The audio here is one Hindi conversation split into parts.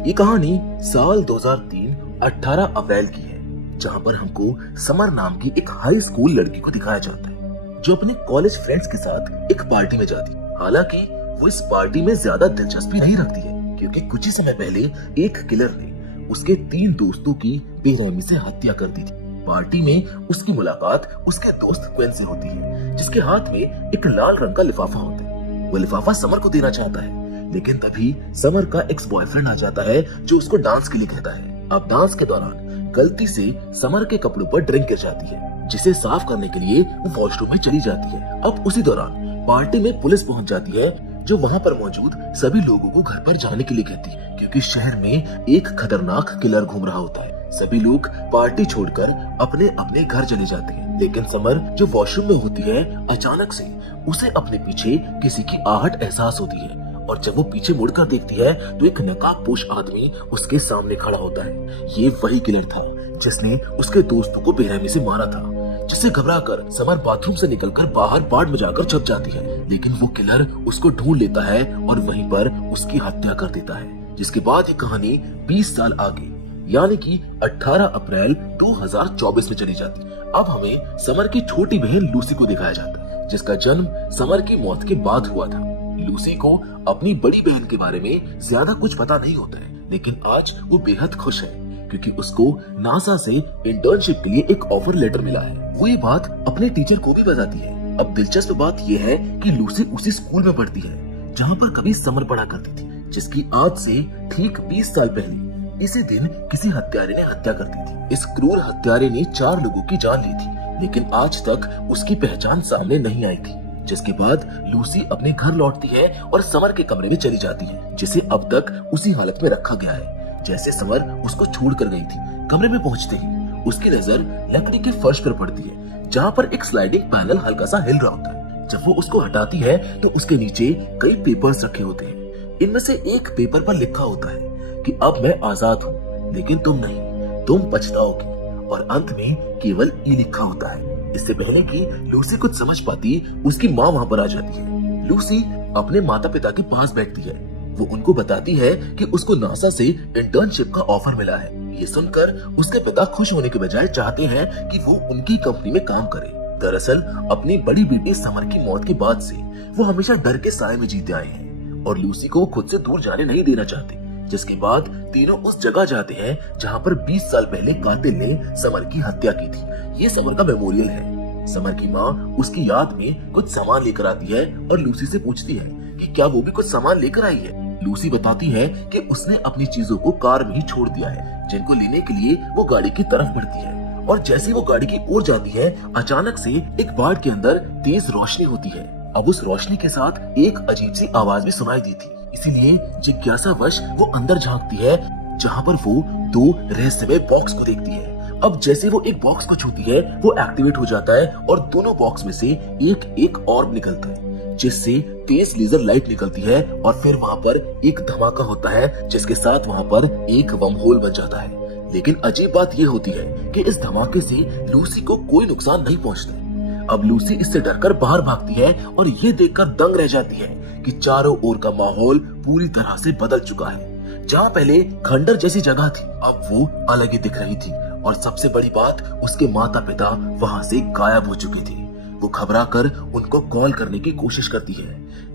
ये कहानी साल 2003 18 अप्रैल की है, जहाँ पर हमको समर नाम की एक हाई स्कूल लड़की को दिखाया जाता है जो अपने कॉलेज फ्रेंड्स के साथ एक पार्टी में जाती है। हालांकि वो इस पार्टी में ज्यादा दिलचस्पी नहीं रखती है, क्योंकि कुछ ही समय पहले एक किलर ने उसके 3 दोस्तों की बेरहमी से हत्या कर दी थी। पार्टी में उसकी मुलाकात उसके दोस्त क्विन से होती है, जिसके हाथ में एक लाल रंग का लिफाफा होता है। वो लिफाफा समर को देना चाहता है, लेकिन तभी समर का एक्स बॉयफ्रेंड आ जाता है जो उसको डांस के लिए कहता है। अब डांस के दौरान गलती से समर के कपड़ों पर ड्रिंक गिर जाती है, जिसे साफ करने के लिए वो वॉशरूम में चली जाती है। अब उसी दौरान पार्टी में पुलिस पहुंच जाती है, जो वहां पर मौजूद सभी लोगों को घर पर जाने के लिए कहती है, क्योंकि शहर में एक खतरनाक किलर घूम रहा होता है। सभी लोग पार्टी छोड़कर अपने अपने घर चले जाते हैं, लेकिन समर जो वॉशरूम में होती है, अचानक से उसे अपने पीछे किसी की आहट एहसास होती है। और जब वो पीछे मुड़कर देखती है तो एक नकाबपोश आदमी उसके सामने खड़ा होता है। ये वही किलर था जिसने उसके दोस्तों को बेरहमी से मारा था। जिससे घबराकर समर बाथरूम से निकलकर बाहर बाड़ में जाकर छुप जाती है, लेकिन वो किलर उसको ढूंढ लेता है और वहीं पर उसकी हत्या कर देता है। जिसके बाद ये कहानी 20 साल आगे यानी कि 18 अप्रैल 2024 में चली जाती है। अब हमें समर की छोटी बहन लूसी को दिखाया जाता है, जिसका जन्म समर की मौत के बाद हुआ था। लूसी को अपनी बड़ी बहन के बारे में ज्यादा कुछ पता नहीं होता है, लेकिन आज वो बेहद खुश है क्योंकि उसको नासा से इंटर्नशिप के लिए एक ऑफर लेटर मिला है। वो ये बात अपने टीचर को भी बताती है। अब दिलचस्प बात ये है कि लूसी उसी स्कूल में पढ़ती है जहाँ पर कभी समर पढ़ा करती थी, जिसकी आज से ठीक 20 साल पहले इसी दिन किसी हत्यारे ने हत्या कर दी थी। इस क्रूर हत्यारे ने 4 लोगों की जान ली थी, लेकिन आज तक उसकी पहचान सामने नहीं आई थी। जिसके बाद लूसी अपने घर लौटती है और समर के कमरे में चली जाती है, जिसे अब तक उसी हालत में रखा गया है जैसे समर उसको छोड़ कर गई थी। कमरे में पहुंचते ही उसकी नजर लकड़ी के फर्श पर पड़ती है, जहाँ पर एक स्लाइडिंग पैनल हल्का सा हिल रहा होता है। जब वो उसको हटाती है तो उसके नीचे कई पेपर्स रखे होते हैं। इनमें से एक पेपर पर लिखा होता है कि अब मैं आजाद हूँ, लेकिन तुम नहीं, तुम पछताओगे। और अंत में केवल ई लिखा होता है। इससे पहले कि लूसी कुछ समझ पाती, उसकी माँ वहाँ पर आ जाती है। लूसी अपने माता पिता के पास बैठती है। वो उनको बताती है कि उसको नासा से इंटर्नशिप का ऑफर मिला है। ये सुनकर उसके पिता खुश होने के बजाय चाहते हैं कि वो उनकी कंपनी में काम करे। दरअसल अपनी बड़ी बेटी समर की मौत के बाद से वो हमेशा डर के साए में जीते आए हैं और लूसी को खुद से दूर जाने नहीं देना चाहते। जिसके बाद तीनों उस जगह जाते हैं जहाँ पर 20 साल पहले कातिल ने समर की हत्या की थी। ये समर का मेमोरियल है। समर की माँ उसकी याद में कुछ सामान लेकर आती है और लूसी से पूछती है कि क्या वो भी कुछ सामान लेकर आई है। लूसी बताती है कि उसने अपनी चीजों को कार में ही छोड़ दिया है, जिनको लेने के लिए वो गाड़ी की तरफ बढ़ती है। और जैसे वो गाड़ी की ओर जाती है, अचानक से एक बाड़ के अंदर तेज रोशनी होती है। अब उस रोशनी के साथ एक अजीब सी आवाज भी सुनाई दी थी। इसीलिए जिज्ञासावश वो अंदर झांकती है, जहाँ पर वो 2 रहस्यमय बॉक्स को देखती है। अब जैसे वो एक बॉक्स को छूती है, वो एक्टिवेट हो जाता है और दोनों बॉक्स में से एक ऑर्ब निकलता है, जिससे तेज लेजर लाइट निकलती है। और फिर वहाँ पर एक धमाका होता है, जिसके साथ वहाँ पर एक वर्महोल बन जाता है। लेकिन अजीब बात ये होती है कि इस धमाके से लूसी को कोई नुकसान नहीं पहुँचता। अब लूसी इससे डरकर बाहर भागती है और ये देखकर दंग रह जाती है कि चारों ओर का माहौल पूरी तरह से बदल चुका है। जहाँ पहले खंडर जैसी जगह थी, अब वो अलग ही दिख रही थी। और सबसे बड़ी बात, उसके माता पिता वहाँ से गायब हो चुके थे। वो घबराकर उनको कॉल करने की कोशिश करती है,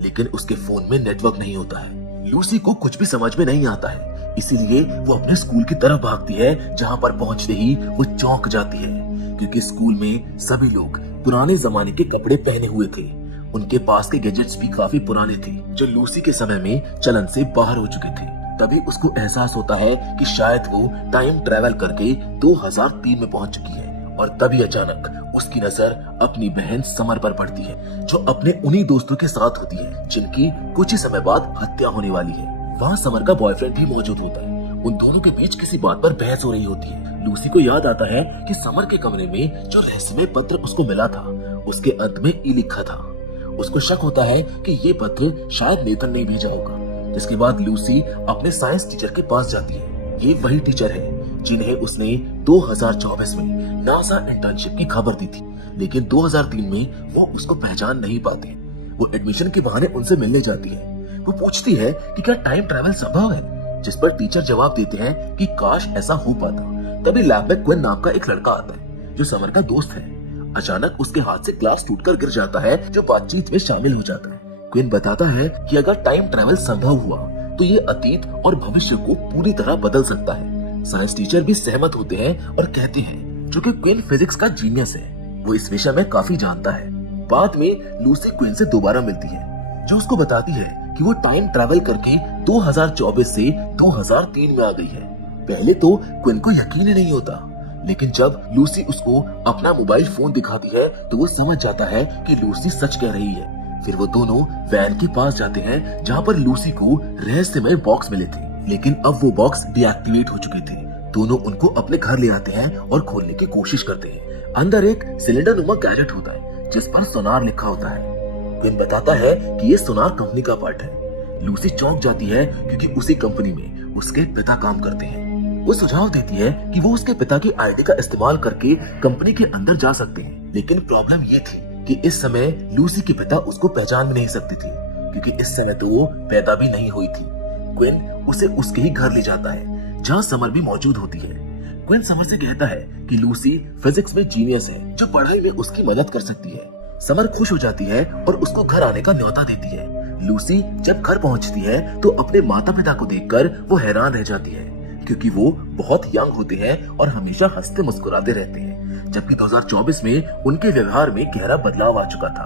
लेकिन उसके फोन में नेटवर्क नहीं होता है। लूसी को कुछ भी समझ में नहीं आता है, इसीलिए वो अपने स्कूल की तरफ भागती है, जहाँ पर पहुँचते ही वो चौंक जाती है, क्योंकि स्कूल में सभी लोग पुराने जमाने के कपड़े पहने हुए थे। उनके पास के गैजेट्स भी काफी पुराने थे, जो लूसी के समय में चलन से बाहर हो चुके थे। तभी उसको एहसास होता है कि शायद वो टाइम ट्रेवल करके 2003 में पहुंच चुकी है। और तभी अचानक उसकी नजर अपनी बहन समर पर पड़ती है, जो अपने उन्हीं दोस्तों के साथ होती है जिनकी कुछ ही समय बाद हत्या होने वाली है। वहाँ समर का बॉयफ्रेंड भी मौजूद होता है। उन दोनों के बीच किसी बात पर बहस हो रही होती है। लूसी को याद आता है कि समर के कमरे में जो रहस्यमय पत्र उसको मिला था, उसके अंत में ई लिखा था। उसको शक होता है कि ये पत्र शायद नेतन ने भेजा होगा। जिसके बाद लूसी अपने साइंस टीचर के पास जाती है। ये वही टीचर है जिन्हें उसने 2024 में नासा इंटर्नशिप की खबर दी थी, लेकिन 2003 में वो उसको पहचान नहीं पाते। वो एडमिशन के बहाने उनसे मिलने जाती है। वो पूछती है कि क्या टाइम ट्रैवल संभव है, जिस पर टीचर जवाब देते हैं कि काश ऐसा हो पाता। तभी लैब में क्विन नाम का एक लड़का आता है जो समर का दोस्त है। अचानक उसके हाथ से ग्लास टूटकर गिर जाता है जो बातचीत में शामिल हो जाता है। क्विन बताता है कि अगर टाइम ट्रेवल संभव हुआ तो ये अतीत और भविष्य को पूरी तरह बदल सकता है। साइंस टीचर भी सहमत होते हैं और कहते हैं जो कि क्विन फिजिक्स का जीनियस है, वो इस विषय में काफी जानता है। बाद में लूसी क्विन से दोबारा मिलती है जो उसको बताती है कि वो टाइम ट्रैवल करके 2024 से 2003 में आ गई है। पहले तो क्विन को यकीन ही नहीं होता, लेकिन जब लूसी उसको अपना मोबाइल फोन दिखाती है तो वो समझ जाता है कि लूसी सच कह रही है। फिर वो दोनों वैन के पास जाते हैं जहाँ पर लूसी को रहस्यमय बॉक्स मिले थे, लेकिन अब वो बॉक्स डीएक्टिवेट हो चुके थे। दोनों उनको अपने घर ले आते हैं और खोलने की कोशिश करते हैं। अंदर एक सिलेंडर नुमा गैजेट होता है जिस पर सोनार लिखा होता है। क्विन बताता है कि ये सोनार कंपनी का पार्ट है। लूसी चौंक जाती है क्योंकि उसी कंपनी में उसके पिता काम करते हैं। वो सुझाव देती है कि वो उसके पिता की आईडी का इस्तेमाल करके कंपनी के अंदर जा सकते हैं, लेकिन प्रॉब्लम ये थी कि इस समय लूसी के पिता उसको पहचान भी नहीं सकते थे क्योंकि इस समय तो वो पैदा भी नहीं हुई थी। क्विन उसे उसके ही घर ले जाता है जहाँ समर भी मौजूद होती है। क्विन समर से कहता है कि लूसी फिजिक्स में जीनियस है जो पढ़ाई में उसकी मदद कर सकती है। समर खुश हो जाती है और उसको घर आने का न्योता देती है। लूसी जब घर पहुंचती है तो अपने माता पिता को देखकर वो हैरान रह जाती है क्योंकि वो बहुत यंग होते हैं और हमेशा हंसते मुस्कुराते रहते हैं, जबकि 2024 में उनके व्यवहार में गहरा बदलाव आ चुका था।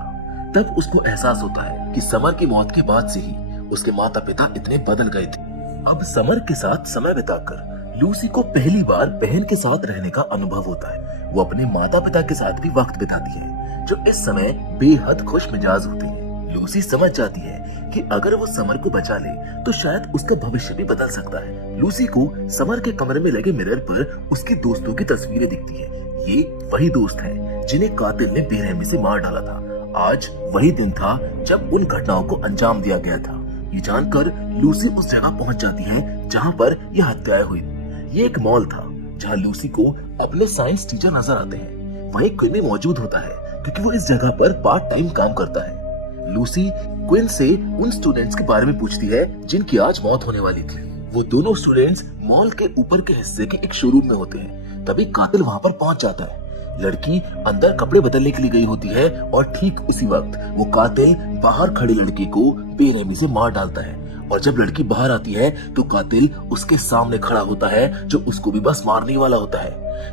तब उसको एहसास होता है कि समर की मौत के बाद से ही उसके माता पिता इतने बदल गए थे। अब समर के साथ समय बिताकर लूसी को पहली बार बहन के साथ रहने का अनुभव होता है। वो अपने माता पिता के साथ भी वक्त बिताती है जो इस समय बेहद खुश मिजाज होते हैं। लूसी समझ जाती है कि अगर वो समर को बचा ले तो शायद उसका भविष्य भी बदल सकता है। लूसी को समर के कमरे में लगे मिरर पर उसके दोस्तों की तस्वीरें दिखती है। ये वही दोस्त हैं जिन्हें कातिल ने बेरहमी से मार डाला था। आज वही दिन था जब उन घटनाओं को अंजाम दिया गया था। ये जानकर लूसी उस जगह पहुंच जाती है जहाँ पर यह हत्याएं हुई। ये एक मॉल था जहाँ लूसी को अपने साइंस टीचर नजर आते हैं। वहीं क्विन भी मौजूद होता है क्योंकि वो इस जगह पर पार्ट टाइम काम करता है। लूसी क्विन से उन स्टूडेंट्स के बारे में पूछती है जिनकी आज मौत होने वाली थी। वो दोनों स्टूडेंट्स मॉल के ऊपर के हिस्से के एक शोरूम में होते हैं। तभी कातिल वहाँ पर पहुँच जाता है। लड़की अंदर कपड़े बदलने के लिए गई होती है और ठीक उसी वक्त वो कातिल बाहर खड़े लड़के को बेरहमी से मार डालता है। और जब लड़की बाहर आती है तो कातिल उसके सामने खड़ा होता है जो उसको भी बस मारने वाला होता है,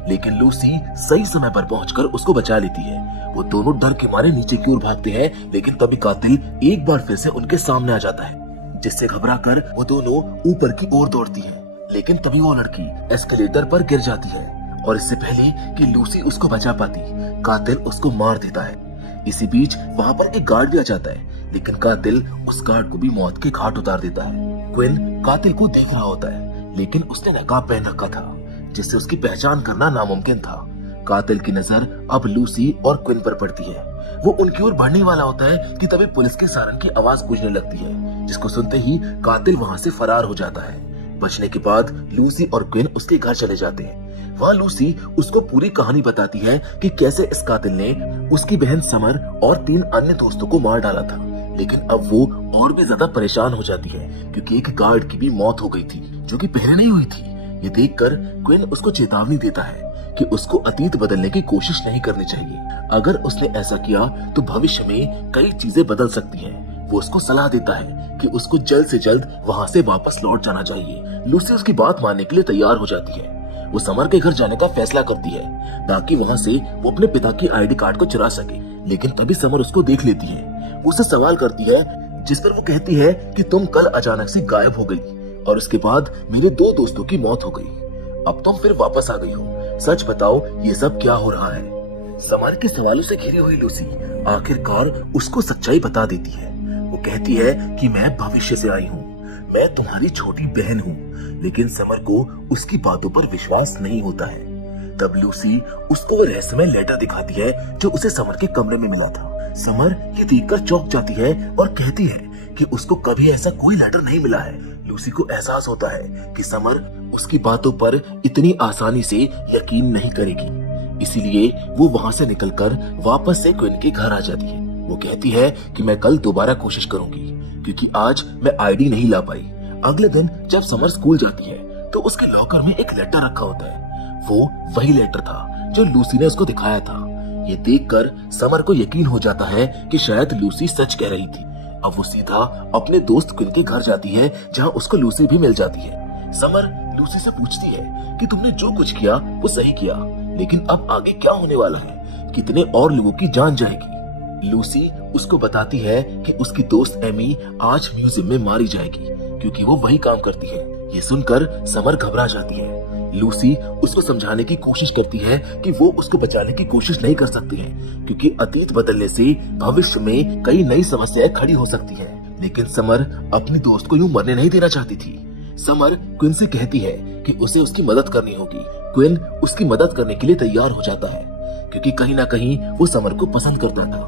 लेकिन लूसी सही समय पर पहुंचकर उसको बचा लेती है। वो दोनों डर के मारे नीचे की ओर भागते हैं, लेकिन तभी कातिल एक बार फिर से उनके सामने आ जाता है, जिससे घबराकर वो दोनों ऊपर की ओर दौड़ती है। लेकिन तभी वो लड़की एस्केलेटर पर गिर जाती है और इससे पहले कि लूसी उसको बचा पाती कातिल उसको मार देता है। इसी बीच वहाँ पर एक गार्ड भी आ जाता है, लेकिन कातिल उस गार्ड को भी मौत के घाट उतार देता है। क्विन कातिल को देख रहा होता है, लेकिन उसने नकाब पहन रखा था जिससे उसकी पहचान करना नामुमकिन था। कातिल की नजर अब लूसी और क्विन पर पड़ती है। वो उनकी ओर बढ़ने वाला होता है कि तभी पुलिस के सायरन की आवाज गूंजने लगती है, जिसको सुनते ही कातिल वहाँ से फरार हो जाता है। बचने के बाद लूसी और क्विन उसके घर चले जाते हैं। वहाँ लूसी उसको पूरी कहानी बताती है कि कैसे इस कातिल ने उसकी बहन समर और 3 अन्य दोस्तों को मार डाला था। लेकिन अब वो और भी ज्यादा परेशान हो जाती है क्योंकि एक गार्ड की भी मौत हो गई थी जो कि पहले नहीं हुई थी। ये देखकर क्विन उसको चेतावनी देता है कि उसको अतीत बदलने की कोशिश नहीं करनी चाहिए। अगर उसने ऐसा किया तो भविष्य में कई चीजें बदल सकती हैं। वो उसको सलाह देता है कि उसको जल्द से जल्द वहाँ से वापस लौट जाना चाहिए। लूसी उसकी बात मानने के लिए तैयार हो जाती है। वो समर के घर जाने का फैसला करती है ताकि वहाँ से वो अपने पिता की आईडी कार्ड को चुरा सके। लेकिन तभी समर उसको देख लेती है। वो उससे सवाल करती है जिस पर वो कहती है कि तुम कल अचानक से गायब हो गई और उसके बाद मेरे 2 दोस्तों की मौत हो गई। अब तुम फिर वापस आ गई हो। सच बताओ ये सब क्या हो रहा है। समर के सवालों से घिरी हुई लूसी आखिरकार उसको सच्चाई बता देती है। वो कहती है कि मैं भविष्य से आई हूँ, मैं तुम्हारी छोटी बहन हूँ। लेकिन समर को उसकी बातों पर विश्वास नहीं होता है। तब लूसी उसको वो रहस्यमय लेटर दिखाती है जो उसे समर के कमरे में मिला था। समर ये देखकर चौंक जाती है और कहती है कि उसको कभी ऐसा कोई लेटर नहीं मिला है। लूसी को एहसास होता है कि समर उसकी बातों पर इतनी आसानी से यकीन नहीं करेगी, इसीलिए वो वहाँ से निकलकर वापस से क्विन के घर आ जाती है। वो कहती है कि मैं कल दोबारा कोशिश करूंगी क्योंकि आज मैं आईडी नहीं ला पाई। अगले दिन जब समर स्कूल जाती है तो उसके लॉकर में एक लेटर रखा होता है। वो वही लेटर था जो लूसी ने उसको दिखाया था। ये देखकर समर को यकीन हो जाता है कि शायद लूसी सच कह रही थी। अब वो सीधा अपने दोस्त क्विन के घर जाती है, जहाँ उसको लूसी भी मिल जाती है। समर लूसी से पूछती है कि तुमने जो कुछ किया वो सही किया, लेकिन अब आगे क्या होने वाला है, कितने और लोगों की जान जाएगी। लूसी उसको बताती है कि उसकी दोस्त एमी आज म्यूजियम में मारी जाएगी, क्योंकि वो वही काम करती है। ये सुनकर समर घबरा जाती है। लूसी उसको समझाने की कोशिश करती है कि वो उसको बचाने की कोशिश नहीं कर सकती है, क्योंकि अतीत बदलने से भविष्य में कई नई समस्याएं खड़ी हो सकती है। लेकिन समर अपनी दोस्त को यूं मरने नहीं देना चाहती थी। समर क्विन से कहती है कि उसे उसकी मदद करनी होगी। क्विन उसकी मदद करने के लिए तैयार हो जाता है, क्योंकि कहीं ना कहीं वो समर को पसंद करता था।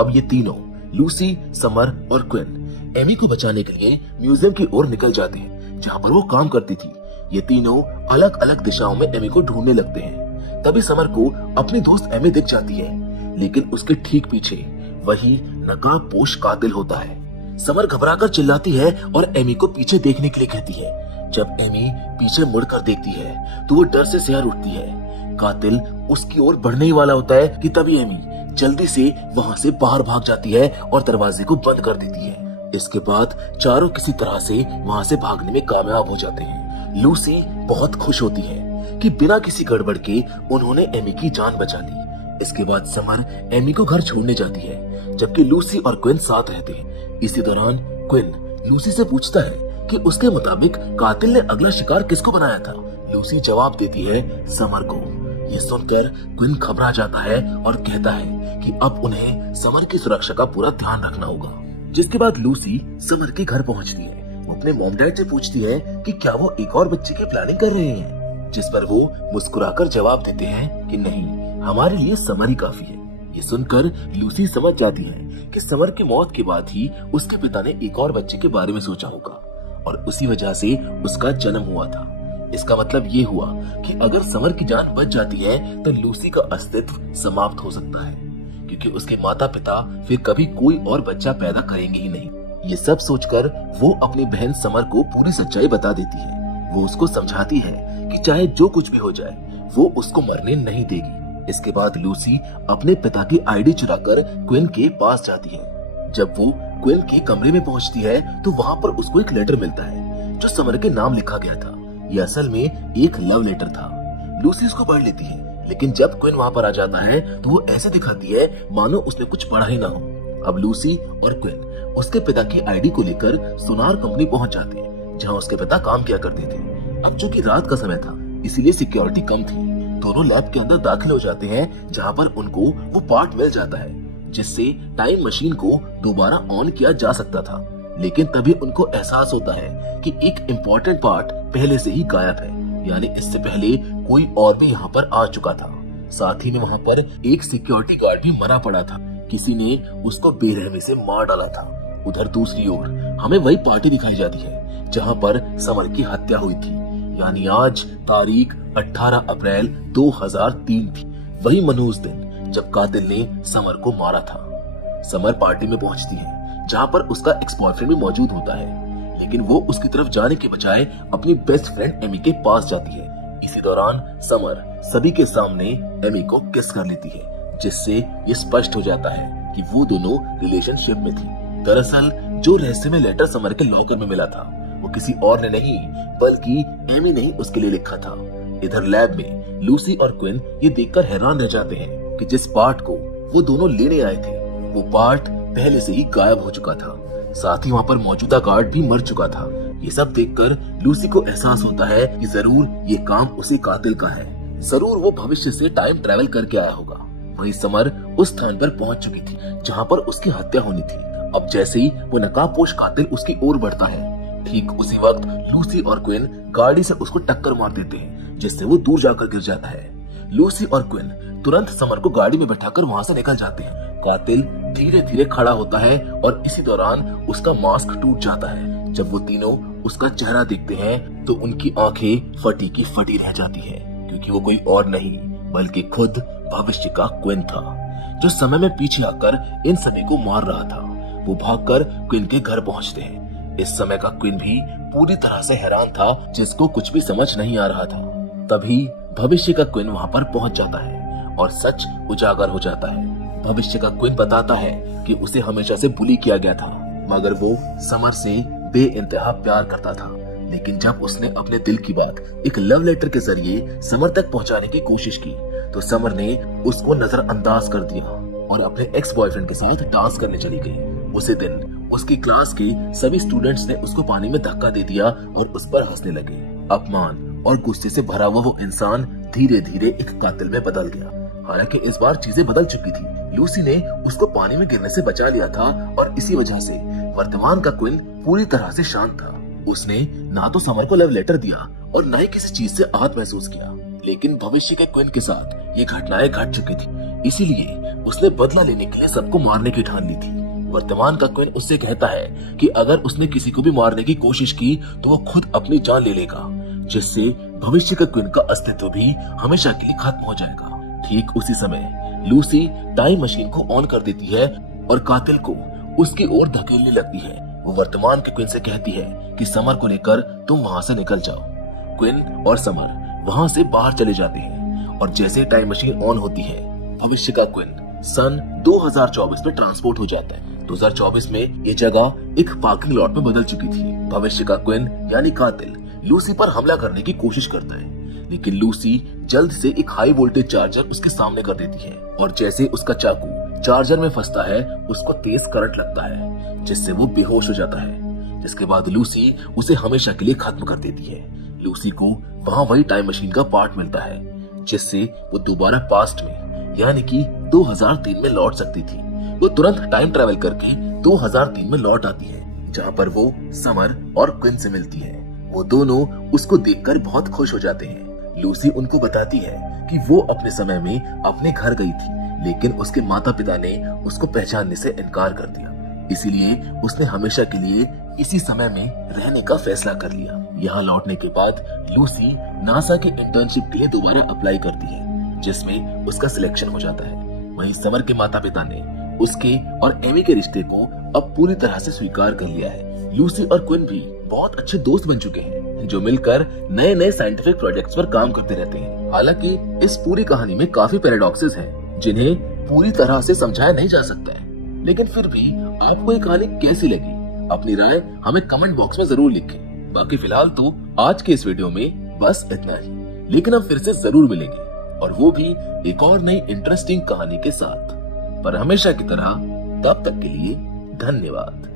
अब ये तीनों, लूसी, समर और क्विन, एमी को बचाने के लिए म्यूजियम की ओर निकल जाते हैं, जहाँ पर वो काम करती थी। ये तीनों अलग अलग दिशाओं में एमी को ढूंढने लगते हैं। तभी समर को अपनी दोस्त एमी दिख जाती है, लेकिन उसके ठीक पीछे वही नकाबपोश कातिल होता है। समर घबराकर चिल्लाती है और एमी को पीछे देखने के लिए कहती है। जब एमी पीछे मुड़कर देखती है तो वो डर से सिहर उठती है। कातिल उसकी ओर बढ़ने ही वाला होता है कि तभी एमी जल्दी से वहाँ से बाहर भाग जाती है और दरवाजे को बंद कर देती है। इसके बाद चारों किसी तरह से वहाँ से भागने में कामयाब हो जाते हैं। लूसी बहुत खुश होती है कि बिना किसी गड़बड़ के उन्होंने एमी की जान बचा ली। इसके बाद समर एमी को घर छोड़ने जाती है, जबकि लूसी और क्विन साथ रहते हैं। इसी दौरान क्विन लूसी से पूछता है कि उसके मुताबिक कातिल ने अगला शिकार किसको बनाया था। लूसी जवाब देती है समर को। ये सुनकर क्विन घबरा जाता है और कहता है कि अब उन्हें समर की सुरक्षा का पूरा ध्यान रखना होगा। जिसके बाद लूसी समर के घर पहुंचती है। वो अपने मॉम डैड से पूछती है कि क्या वो एक और बच्चे की प्लानिंग कर रहे हैं, जिस पर वो मुस्कुराकर जवाब देते हैं कि नहीं, हमारे लिए समर ही काफी है। ये सुनकर लूसी समझ जाती है कि समर की मौत के बाद ही उसके पिता ने एक और बच्चे के बारे में सोचा होगा और उसी वजह से उसका जन्म हुआ था। इसका मतलब ये हुआ कि अगर समर की जान बच जाती है तो लूसी का अस्तित्व समाप्त हो सकता है, क्योंकि उसके माता पिता फिर कभी कोई और बच्चा पैदा करेंगे ही नहीं। ये सब सोचकर वो अपनी बहन समर को पूरी सच्चाई बता देती है। वो उसको समझाती है कि चाहे जो कुछ भी हो जाए वो उसको मरने नहीं देगी। इसके बाद लूसी अपने पिता की आईडी चुराकर क्विन के पास जाती है। जब वो क्विन के कमरे में पहुंचती है तो वहाँ पर उसको एक लेटर मिलता है जो समर के नाम लिखा गया था। ये असल में एक लव लेटर था। लूसी उसको पढ़ लेती है, लेकिन जब क्विन वहाँ पर आ जाता है तो वो ऐसे दिखाती है मानो उसने कुछ पढ़ा ही ना हो। अब लूसी और क्विन उसके पिता की आईडी को लेकर सुनार कंपनी पहुंच जाते हैं, जहां उसके पिता काम किया करते थे। अब चूंकि रात का समय था, इसीलिए सिक्योरिटी कम थी। दोनों लैब के अंदर दाखिल हो जाते हैं, जहां पर उनको वो पार्ट मिल जाता है जिससे टाइम मशीन को दोबारा ऑन किया जा सकता था। लेकिन तभी उनको एहसास होता है कि एक इम्पोर्टेंट पार्ट पहले से ही गायब है, यानी इससे पहले कोई और भी यहाँ पर आ चुका था। साथ ही में वहाँ पर एक सिक्योरिटी गार्ड भी मरा पड़ा था, किसी ने उसको बेरहमी से मार डाला था। उधर दूसरी ओर हमें वही पार्टी दिखाई जाती है जहाँ पर समर की हत्या हुई थी, यानी आज तारीख 18 अप्रैल 2003 थी। वही मनहूस दिन जब कातिल ने समर को मारा था। समर पार्टी में पहुंचती है, जहाँ पर उसका एक्स बॉयफ्रेंड भी मौजूद होता है, लेकिन वो उसकी तरफ जाने के बजाय अपनी बेस्ट फ्रेंड एमी के पास जाती है। इसी दौरान समर सभी के सामने एमी को किस कर लेती है, जिससे ये स्पष्ट हो जाता है कि वो दोनों रिलेशनशिप में थी। दरअसल जो रहस्यमय लेटर समर के लॉकर में मिला था वो किसी और ने नहीं बल्कि एमी ने ही उसके लिए लिखा था। इधर लैब में लूसी और क्विन ये देखकर हैरान रह जाते हैं कि जिस पार्ट को वो दोनों लेने आए थे वो पार्ट पहले से ही गायब हो चुका था। साथ ही वहाँ पर मौजूदा गार्ड भी मर चुका था। ये सब देखकर लूसी को एहसास होता है कि जरूर ये काम उसी कातिल का है, जरूर वो भविष्य से टाइम ट्रेवल करके आया होगा। वहीं समर उस स्थान पर पहुंच चुकी थी जहाँ पर उसकी हत्या होनी थी। अब जैसे ही वो नकाबपोश कातिल उसकी ओर बढ़ता है, ठीक उसी वक्त लूसी और क्विन गाड़ी से उसको टक्कर मार देते हैं, जिससे वो दूर जाकर गिर जाता है। लूसी और क्विन तुरंत समर को गाड़ी में बैठाकर वहाँ से निकल जाते हैं। कातिल धीरे धीरे खड़ा होता है और इसी दौरान उसका मास्क टूट जाता है। जब वो तीनों उसका चेहरा देखते हैं तो उनकी आंखें फटी की फटी रह जाती है, क्योंकि वो कोई और नहीं बल्कि खुद भविष्य का क्विन था, जो समय में पीछे आकर इन सभी को मार रहा था। वो भागकर क्विन के घर पहुंचते हैं। इस समय का क्विन भी पूरी तरह से हैरान था, जिसको कुछ भी समझ नहीं आ रहा था। तभी भविष्य का क्विन वहाँ पर पहुँच जाता है और सच उजागर हो जाता है। भविष्य का क्विन बताता है कि उसे हमेशा से बुली किया गया था, मगर वो समर से बेइंतहा प्यार करता था। लेकिन जब उसने अपने दिल की बात एक लव लेटर के जरिए समर तक पहुंचाने की कोशिश की, तो समर ने उसको नजरअंदाज कर दिया और अपने एक्स बॉयफ्रेंड के साथ डांस करने चली गई। उसी दिन उसकी क्लास के सभी स्टूडेंट्स ने उसको पानी में धक्का दे दिया और उस पर हंसने लगे। अपमान और गुस्से से भरा हुआ वो इंसान धीरे धीरे एक कातिल में बदल गया। हालांकि इस बार चीजें बदल चुकी थी। लूसी ने उसको पानी में गिरने से बचा लिया था और इसी वजह से वर्तमान का क्विन पूरी तरह से शांत था। उसने ना तो समर को लव लेटर दिया और न ही किसी चीज से आहत महसूस किया। लेकिन भविष्य के क्विन के साथ ये घटनाएं घट चुकी थी, इसीलिए उसने बदला लेने के लिए सबको मारने की ठान ली थी। वर्तमान का क्विन उससे कहता है कि अगर उसने किसी को भी मारने की कोशिश की तो वो खुद अपनी जान ले लेगा, जिससे भविष्य का क्विन का अस्तित्व भी हमेशा के लिए खत्म हो जाएगा। ठीक उसी समय लूसी टाइम मशीन को ऑन कर देती है और कातिल को उसकी ओर धकेलने लगती है। वो वर्तमान के क्विन से कहती है कि समर को लेकर तुम वहाँ से निकल जाओ। क्विन और समर वहाँ से बाहर चले जाते हैं और जैसे टाइम मशीन ऑन होती है, भविष्य का क्विन सन 2024 में ट्रांसपोर्ट हो जाता है। 2024 में ये जगह एक पार्किंग लॉट में बदल चुकी थी। भविष्य का क्विन यानी कातिल लूसी पर हमला करने की कोशिश करता है, लेकिन लूसी जल्द से एक हाई वोल्टेज चार्जर उसके सामने कर देती है और जैसे उसका चाकू चार्जर में फंसता है, उसको तेज करंट लगता है, जिससे वो बेहोश हो जाता है। जिसके बाद लूसी उसे हमेशा के लिए खत्म कर देती है। लूसी को वहाँ वही टाइम मशीन का पार्ट मिलता है, जिससे वो दोबारा पास्ट में यानी कि 2003 में लौट सकती थी। वो तुरंत टाइम ट्रेवल करके 2003 में लौट आती है, जहाँ पर वो समर और क्विन से मिलती है। वो दोनों उसको देखकर बहुत खुश हो जाते हैं। लूसी उनको बताती है कि वो अपने समय में अपने घर गई थी, लेकिन उसके माता पिता ने उसको पहचानने से इनकार कर दिया, इसीलिए उसने हमेशा के लिए इसी समय में रहने का फैसला कर लिया। यहाँ लौटने के बाद लूसी नासा के इंटर्नशिप के लिए दोबारा अप्लाई करती है, जिसमें उसका सिलेक्शन हो जाता है। वहीं समर के माता पिता ने उसके और एमी के रिश्ते को अब पूरी तरह से स्वीकार कर लिया है। लूसी और क्विन भी बहुत अच्छे दोस्त बन चुके हैं, जो मिलकर नए नए साइंटिफिक प्रोजेक्ट्स पर काम करते रहते हैं। हालांकि इस पूरी कहानी में काफी पैराडॉक्सेस हैं, जिन्हें पूरी तरह से समझाया नहीं जा सकता है। लेकिन फिर भी आपको ये कहानी कैसी लगी, अपनी राय हमें कमेंट बॉक्स में जरूर लिखें। बाकी फिलहाल तो आज के इस वीडियो में बस इतना ही, लेकिन हम फिर से जरूर मिलेंगे, और वो भी एक और नई इंटरेस्टिंग कहानी के साथ। पर हमेशा की तरह तब तक के लिए धन्यवाद।